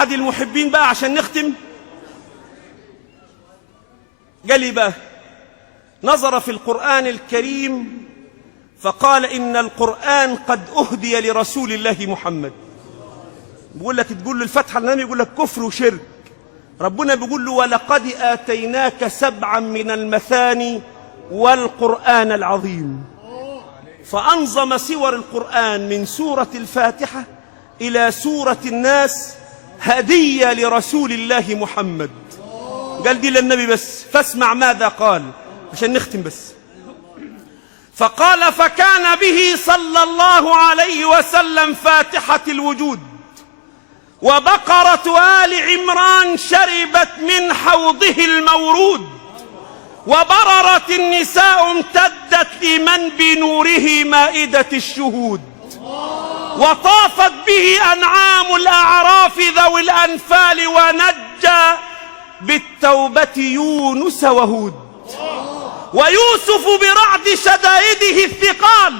أحد المحبين بقى عشان نختم قال لي بقى نظر في القرآن الكريم فقال إن القرآن قد أهدي لرسول الله محمد. بيقول لك تقول له الفتحة النبي يقول لك كفر وشرك. ربنا بيقول له ولقد آتيناك 7 من المثاني والقرآن العظيم. فأنظم سور القرآن من سورة الفاتحة إلى سورة الناس هدية لرسول الله محمد. قال دي للنبي بس، فاسمع ماذا قال عشان نختم بس. فقال فكان به صلى الله عليه وسلم فاتحة الوجود وبقرة آل عمران شربت من حوضه المورود وبررت النساء امتدت لمن بنوره مائدة الشهود وطافت به أنعام الأعراف ذوي الأنفال ونجى بالتوبة يونس وهود ويوسف برعد شدائده الثقال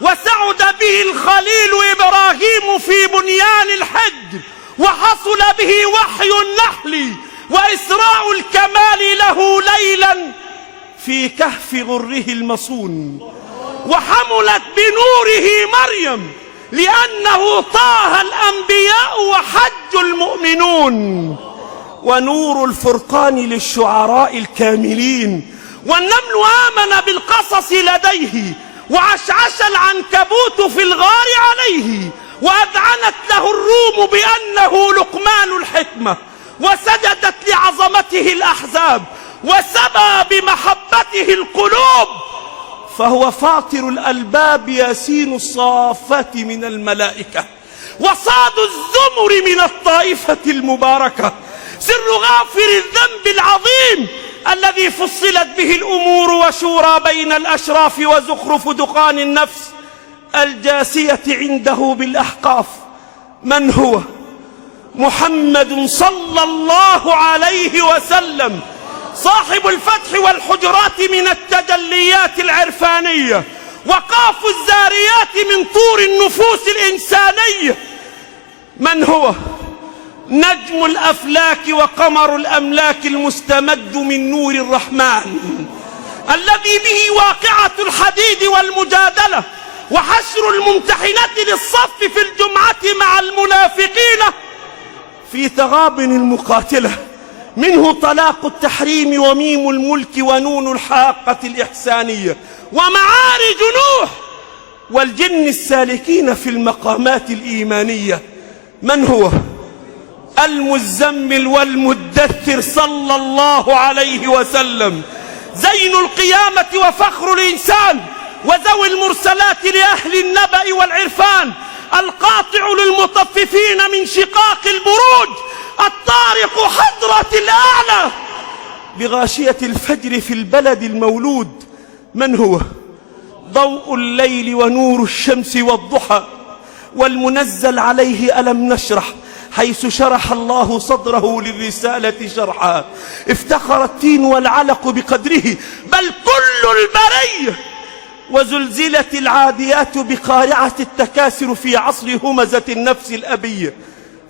وسعد به الخليل إبراهيم في بنيان الحج وحصل به وحي النحل وإسراء الكمال له ليلا في كهف غره المصون وحملت بنوره مريم لأنه طه الأنبياء وحج المؤمنون ونور الفرقان للشعراء الكاملين والنمل آمن بالقصص لديه وعشعش العنكبوت في الغار عليه وأذعنت له الروم بأنه لقمان الحكمة وسجدت لعظمته الأحزاب وسبى بمحبته القلوب فهو فاطر الألباب ياسين الصافات من الملائكة وصاد الزمر من الطائفة المباركة سر غافر الذنب العظيم الذي فصلت به الأمور وشورى بين الأشراف وزخرف دخان النفس الجاسية عنده بالأحقاف. من هو؟ محمد صلى الله عليه وسلم صاحب الفتح والحجرات من التجليات العرفانية وقاف الزاريات من طور النفوس الإنسانية. من هو؟ نجم الأفلاك وقمر الأملاك المستمد من نور الرحمن الذي به واقعة الحديد والمجادلة وحشر الممتحنة للصف في الجمعة مع المنافقين في ثغابن المقاتلة منه طلاق التحريم وميم الملك ونون الحاقة الإحسانية ومعارج نوح والجن السالكين في المقامات الإيمانية. من هو؟ المزمل والمدثر صلى الله عليه وسلم زين القيامة وفخر الإنسان وذوي المرسلات لأهل النبأ والعرفان القاطع للمطففين من شقاق البروج الطارق حضرة الأعلى بغاشية الفجر في البلد المولود. من هو؟ ضوء الليل ونور الشمس والضحى والمنزل عليه ألم نشرح حيث شرح الله صدره للرسالة شرحا افتخر التين والعلق بقدره بل كل البرية وزلزلت العاديات بقارعة التكاسر في عصر همزة النفس الأبية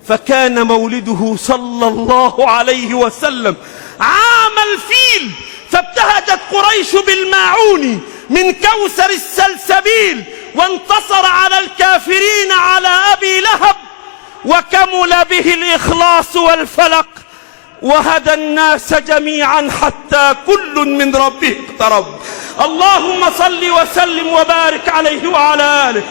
فكان مولده صلى الله عليه وسلم عام الفيل فابتهجت قريش بالماعون من كوثر السلسبيل وانتصر على الكافرين على أبي لهب وكمل به الإخلاص والفلق وهدى الناس جميعا حتى كل من ربه اقترب. اللهم صل وسلم وبارك عليه وعلى آله